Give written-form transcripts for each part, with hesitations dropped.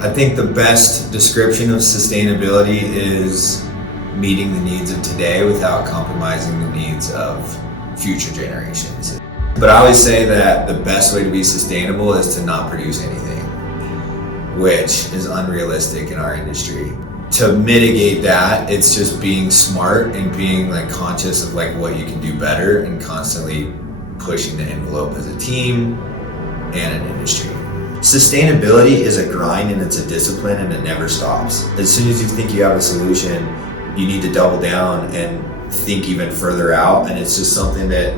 I think the best description of sustainability is meeting the needs of today without compromising the needs of future generations. But I always say that the best way to be sustainable is to not produce anything, which is unrealistic in our industry. To mitigate that, it's just being smart and being like conscious of like what you can do better and constantly pushing the envelope as a team and an industry. Sustainability is a grind and it's a discipline and it never stops. As soon as you think you have a solution, you need to double down and think even further out. And it's just something that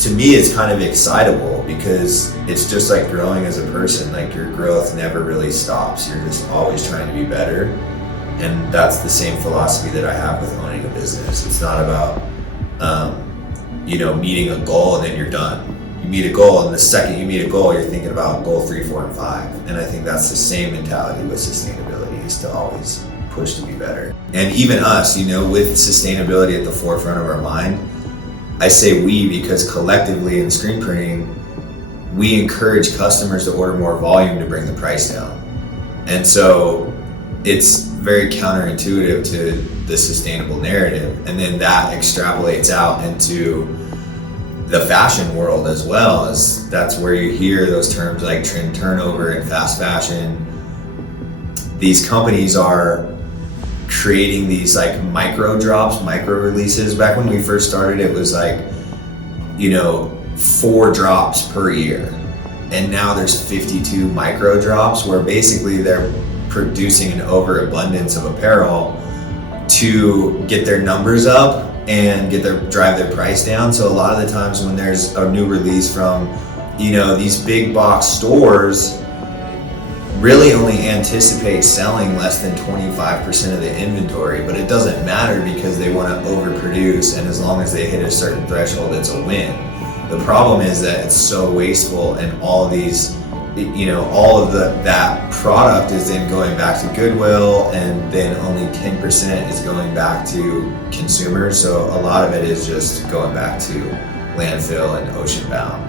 to me is kind of excitable because it's just like growing as a person. Like your growth never really stops. You're just always trying to be better. And that's the same philosophy that I have with owning a business. It's not about, meeting a goal and then you're done. You meet a goal, and the second you meet a goal, you're thinking about goal 3, 4, and 5. And I think that's the same mentality with sustainability, is to always push to be better. And even us, with sustainability at the forefront of our mind, I say we because collectively in screen printing, we encourage customers to order more volume to bring the price down. And so it's very counterintuitive to the sustainable narrative. And then that extrapolates out into the fashion world as well, as that's where you hear those terms like trend turnover and fast fashion. These companies are creating these like micro drops, micro releases. Back when we first started, it was like, 4 drops per year. And now there's 52 micro drops where basically they're producing an overabundance of apparel to get their numbers up and drive their price down. So a lot of the times when there's a new release from, these big box stores really only anticipate selling less than 25% of the inventory, but it doesn't matter because they want to overproduce, and as long as they hit a certain threshold, it's a win. The problem is that it's so wasteful, and all of these, all of that product is then going back to Goodwill, and then only 10% is going back to consumers. So a lot of it is just going back to landfill and ocean bound.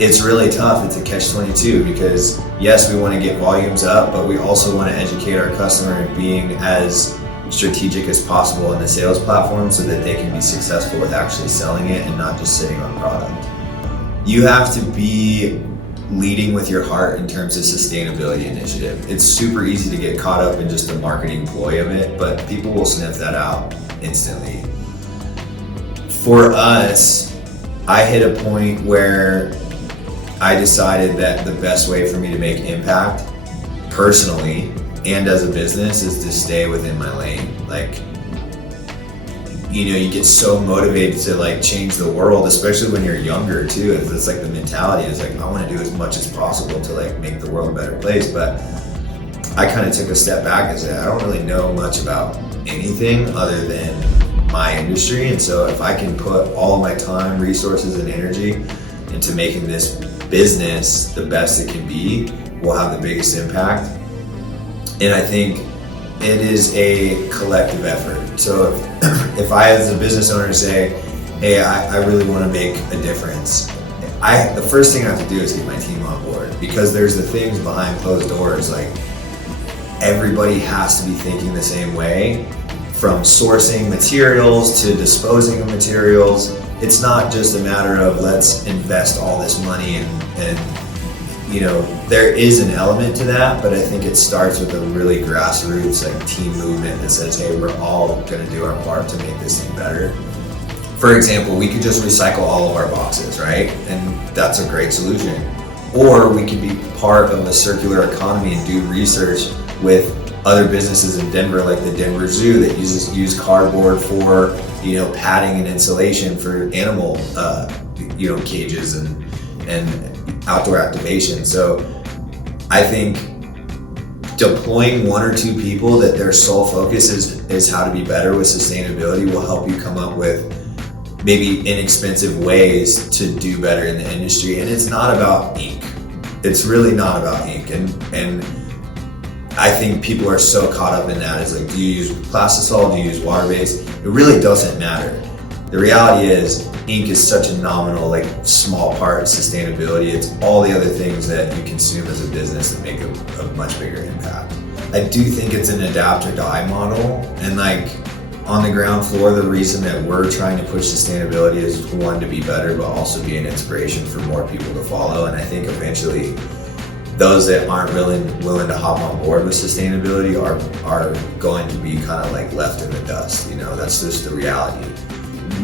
It's really tough. It's a catch-22 because yes, we want to get volumes up, but we also want to educate our customer in being as strategic as possible in the sales platform so that they can be successful with actually selling it and not just sitting on product. You have to be leading with your heart in terms of sustainability initiative. It's super easy to get caught up in just the marketing ploy of it, but people will sniff that out instantly. For us, I hit a point where I decided that the best way for me to make impact personally and as a business is to stay within my lane. Like, you get so motivated to like change the world, especially when you're younger too. It's like the mentality is like, I want to do as much as possible to like make the world a better place. But I kind of took a step back and said, I don't really know much about anything other than my industry. And so if I can put all of my time, resources, and energy into making this business the best it can be, we'll have the biggest impact. And I think it is a collective effort. So if I as a business owner say, hey, I really want to make a difference, the first thing I have to do is get my team on board, because there's the things behind closed doors. Like, everybody has to be thinking the same way, from sourcing materials to disposing of materials. It's not just a matter of let's invest all this money and there is an element to that, but I think it starts with a really grassroots like team movement that says, hey, we're all gonna do our part to make this thing better. For example, we could just recycle all of our boxes, right? And that's a great solution. Or we could be part of a circular economy and do research with other businesses in Denver, like the Denver Zoo, that use cardboard for padding and insulation for animal cages and outdoor activation. So I think deploying 1 or 2 people that their sole focus is how to be better with sustainability will help you come up with maybe inexpensive ways to do better in the industry. And it's not about ink. It's really not about ink. And I think people are so caught up in that. It's like, do you use plastisol? Do you use water-based? It really doesn't matter. The reality is, ink is such a nominal, like small part of sustainability. It's all the other things that you consume as a business that make a much bigger impact. I do think it's an adapt or die model, and like on the ground floor, the reason that we're trying to push sustainability is one, to be better, but also be an inspiration for more people to follow. And I think eventually those that aren't willing to hop on board with sustainability are going to be kind of like left in the dust. You know, that's just the reality.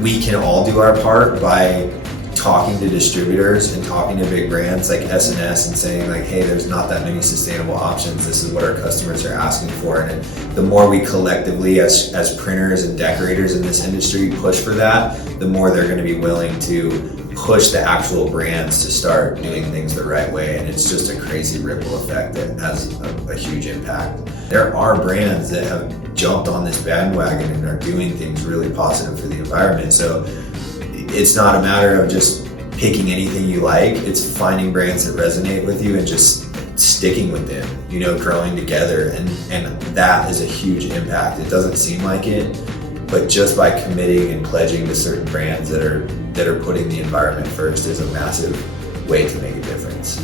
We can all do our part by talking to distributors and talking to big brands like S&S and saying like, hey, there's not that many sustainable options. This is what our customers are asking for. And the more we collectively as printers and decorators in this industry push for that, the more they're going to be willing to push the actual brands to start doing things the right way. And it's just a crazy ripple effect that has a huge impact. There are brands that have jumped on this bandwagon and are doing things really positive for the environment. So it's not a matter of just picking anything you like. It's finding brands that resonate with you and just sticking with them, you know, growing together. And that is a huge impact. It doesn't seem like it, but just by committing and pledging to certain brands that are putting the environment first is a massive way to make a difference.